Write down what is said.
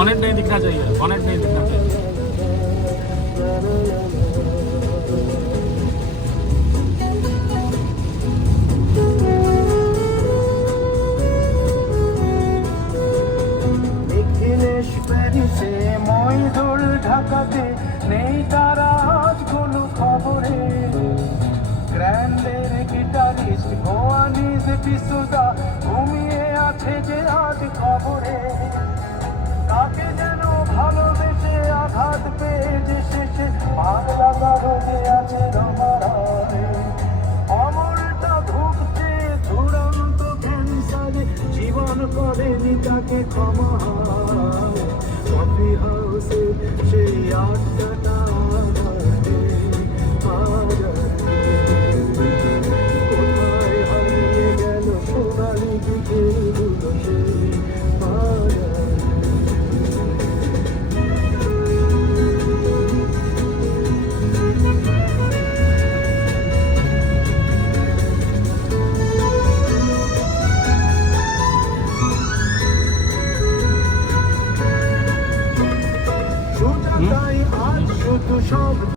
Bonnet नहीं दिखना चाहिए, बॉनेट नहीं दिखना चाहिए। প্যারিসে মইদুল ঢাকাতে নেই তারা আজ কোনো খবরে। গ্র্যান্ডের গিটারিস্ট গোয়ানিজ পিসুদা ঘুমিয়ে আছে যে আজ খবরে। তাকে যেন ভালোবেসে আঘাত পেয়ে যে শেষে বাংলা কাগজে আছে রমারায়। অমরটা ভুগছে চূড়ান্ত ক্যান্সারে, জীবন করেনি তাকে ক্ষমা। কফি হাউসে সেই আড্ডা